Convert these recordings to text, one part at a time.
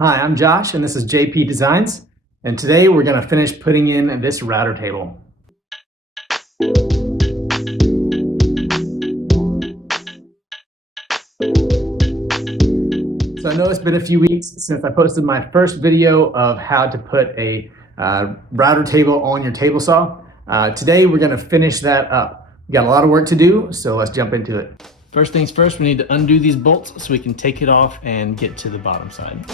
Hi, I'm Josh and this is JP Designs, and today we're going to finish putting in this router table. So I know it's been a few weeks since I posted my first video of how to put a router table on your table saw. Today we're going to finish that up. We got a lot of work to do, so let's jump into it. First things first, we need to undo these bolts so we can take it off and get to the bottom side.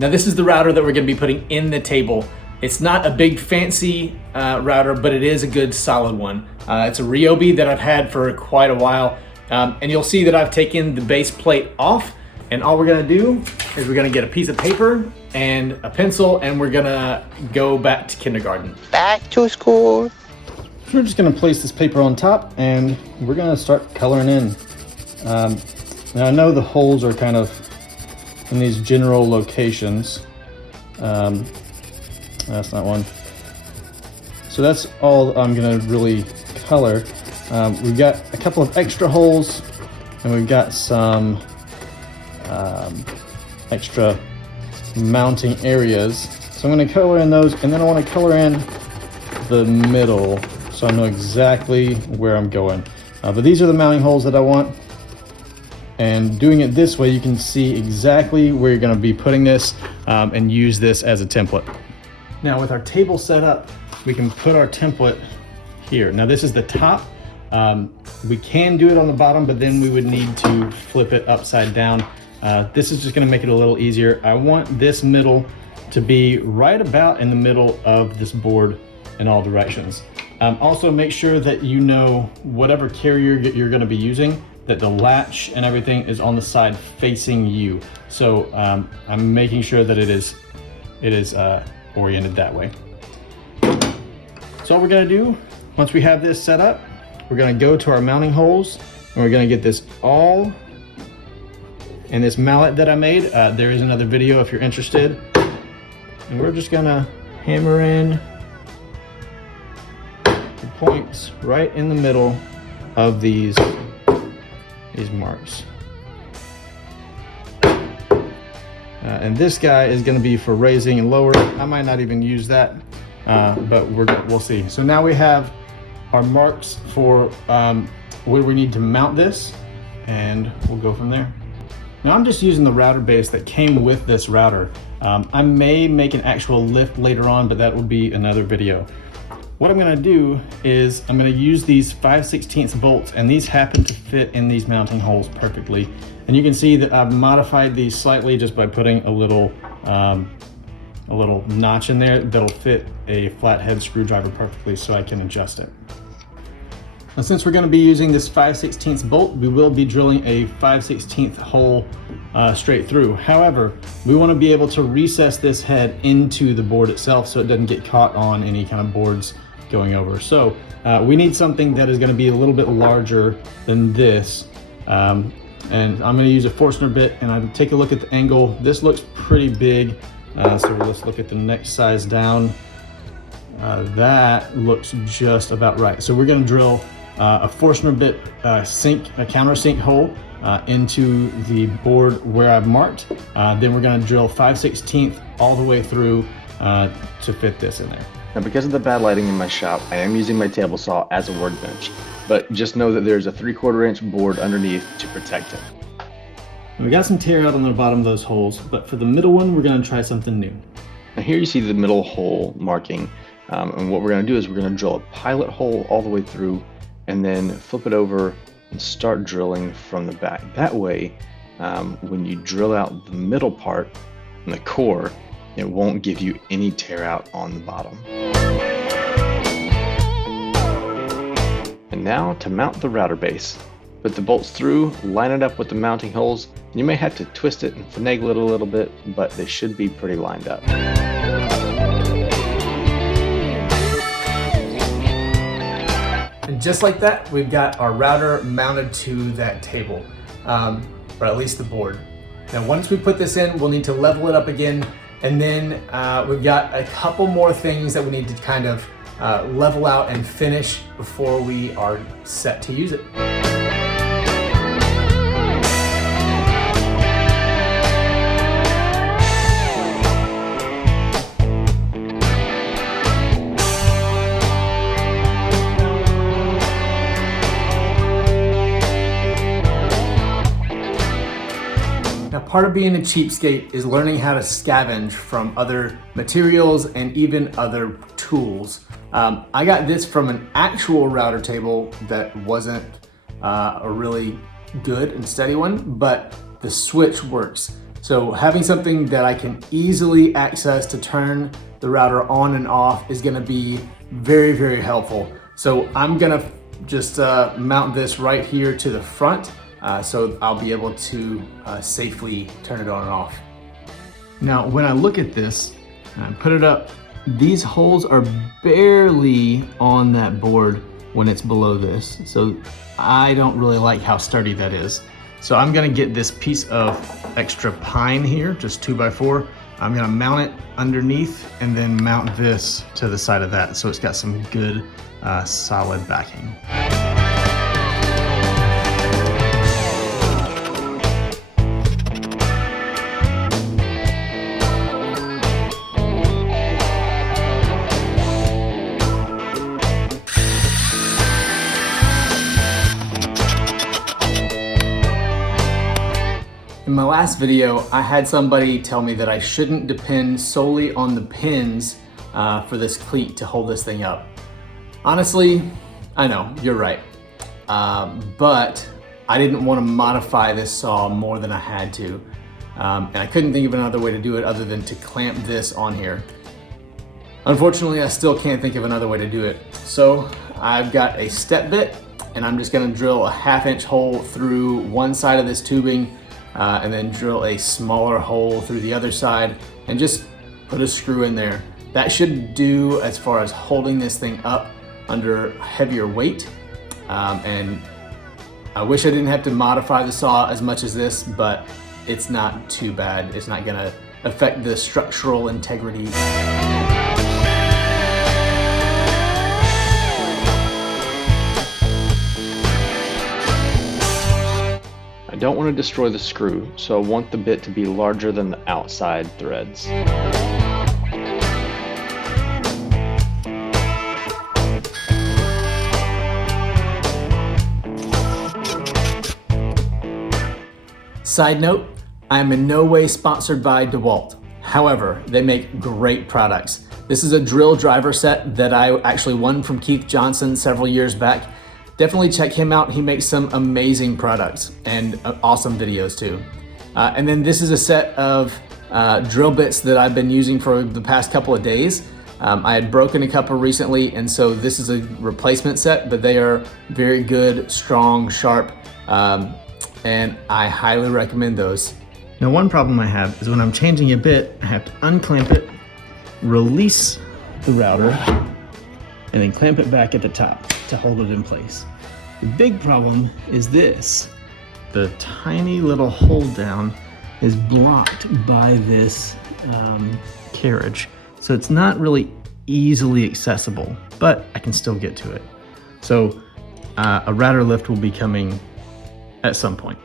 Now this is the router that we're going to be putting in the table. It's not a big fancy router, but it is a good solid one. It's a Ryobi that I've had for quite a while. And you'll see that I've taken the base plate off, and all we're going to do is we're going to get a piece of paper and a pencil, and we're going to go back to kindergarten. Back to school. We're just going to place this paper on top and we're going to start coloring in. Now I know the holes are kind of in these general locations. That's not one. So that's all I'm gonna really color. We've got a couple of extra holes and we've got some extra mounting areas. So I'm gonna color in those, and then I want to color in the middle so I know exactly where I'm going. But these are the mounting holes that I want. And doing it this way, you can see exactly where you're going to be putting this and use this as a template. Now with our table set up, we can put our template here. Now this is the top. We can do it on the bottom, but then we would need to flip it upside down. This is just going to make it a little easier. I want this middle to be right about in the middle of this board in all directions. Also make sure that you know whatever carrier you're going to be using, that the latch and everything is on the side facing you. So I'm making sure that it is oriented that way. So what we're gonna do, once we have this set up, we're gonna go to our mounting holes and we're gonna get this all in this mallet that I made. There is another video if you're interested. And we're just gonna hammer in the points right in the middle of these marks. And this guy is going to be for raising and lowering. I might not even use that, but we'll see. So now we have our marks for where we need to mount this, and we'll go from there. Now I'm just using the router base that came with this router. I may make an actual lift later on, but that will be another video. What I'm going to do is I'm going to use these 5/16 bolts, and these happen to fit in these mounting holes perfectly. And you can see that I've modified these slightly just by putting a little notch in there that'll fit a flathead screwdriver perfectly, so I can adjust it. Now since we're going to be using this 5/16 bolt, we will be drilling a 5/16 hole straight through. However, we want to be able to recess this head into the board itself so it doesn't get caught on any kind of boards going over. So we need something that is going to be a little bit larger than this. And I'm going to use a Forstner bit, and I'll take a look at the angle. This looks pretty big, so let's look at the next size down. That looks just about right. So we're going to drill a Forstner bit a countersink hole into the board where I've marked. Then we're going to drill 5/16 all the way through to fit this in there. Now, because of the bad lighting in my shop, I am using my table saw as a workbench, but just know that there's a 3/4 inch board underneath to protect it. And we got some tear out on the bottom of those holes, but for the middle one, we're going to try something new. Now here you see the middle hole marking, and what we're going to do is we're going to drill a pilot hole all the way through, and then flip it over and start drilling from the back. That way, when you drill out the middle part and the core, it won't give you any tear out on the bottom. And now to mount the router base. Put the bolts through, line it up with the mounting holes. You may have to twist it and finagle it a little bit, but they should be pretty lined up. And just like that, we've got our router mounted to that table, or at least the board. Now, once we put this in, we'll need to level it up again. And then we've got a couple more things that we need to kind of level out and finish before we are set to use it. Now, part of being a cheapskate is learning how to scavenge from other materials and even other tools. I got this from an actual router table that wasn't a really good and steady one, but the switch works. So having something that I can easily access to turn the router on and off is gonna be very, very helpful. So I'm gonna just mount this right here to the front. So I'll be able to safely turn it on and off. Now, when I look at this and I put it up, these holes are barely on that board when it's below this. So I don't really like how sturdy that is. So I'm gonna get this piece of extra pine here, just 2x4. I'm gonna mount it underneath and then mount this to the side of that. So it's got some good solid backing. In my last video, I had somebody tell me that I shouldn't depend solely on the pins for this cleat to hold this thing up. Honestly, I know, you're right. But I didn't want to modify this saw more than I had to. And I couldn't think of another way to do it other than to clamp this on here. Unfortunately, I still can't think of another way to do it. So I've got a step bit and I'm just gonna drill a 1/2 inch hole through one side of this tubing and then drill a smaller hole through the other side and just put a screw in there. That should do as far as holding this thing up under heavier weight. And I wish I didn't have to modify the saw as much as this, but it's not too bad. It's not gonna affect the structural integrity. I don't want to destroy the screw, so I want the bit to be larger than the outside threads. Side note, I am in no way sponsored by DeWalt. However, they make great products. This is a drill driver set that I actually won from Keith Johnson several years back. Definitely check him out. He makes some amazing products and awesome videos too. And then this is a set of drill bits that I've been using for the past couple of days. I had broken a couple recently, and so this is a replacement set, but they are very good, strong, sharp, and I highly recommend those. Now, one problem I have is when I'm changing a bit, I have to unclamp it, release the router, and then clamp it back at the top to hold it in place. The big problem is this. The tiny little hold down is blocked by this carriage. So it's not really easily accessible, but I can still get to it. So a router lift will be coming at some point.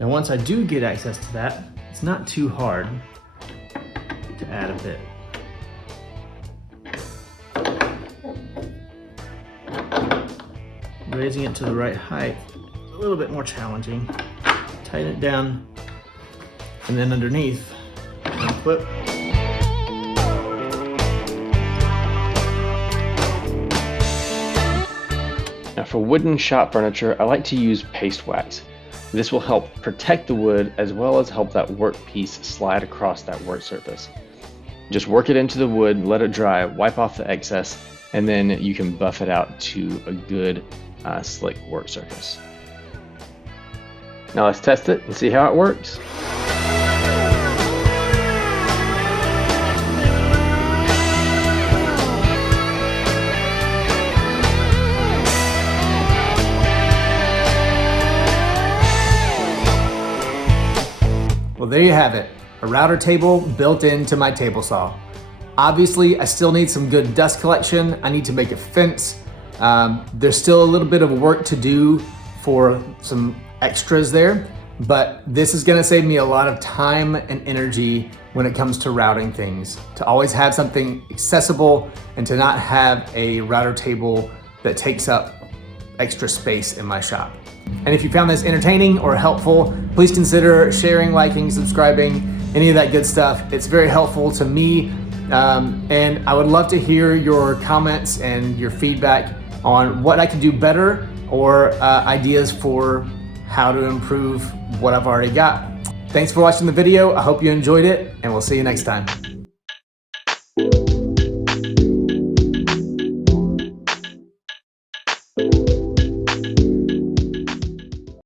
Now, once I do get access to that, it's not too hard to add a bit. Raising it to the right height is a little bit more challenging. Tighten it down, and then underneath, unclip. Now, for wooden shop furniture, I like to use paste wax. This will help protect the wood as well as help that work piece slide across that work surface. Just work it into the wood, let it dry, wipe off the excess, and then you can buff it out to a good slick work surface. Now let's test it and see how it works. there you have it, a router table built into my table saw. Obviously, I still need some good dust collection. I need to make a fence. There's still a little bit of work to do for some extras there, but this is gonna save me a lot of time and energy when it comes to routing things, to always have something accessible and to not have a router table that takes up extra space in my shop. And if you found this entertaining or helpful, please consider sharing, liking, subscribing, any of that good stuff. It's very helpful to me. And I would love to hear your comments and your feedback on what I can do better or ideas for how to improve what I've already got. Thanks for watching the video. I hope you enjoyed it, and we'll see you next time.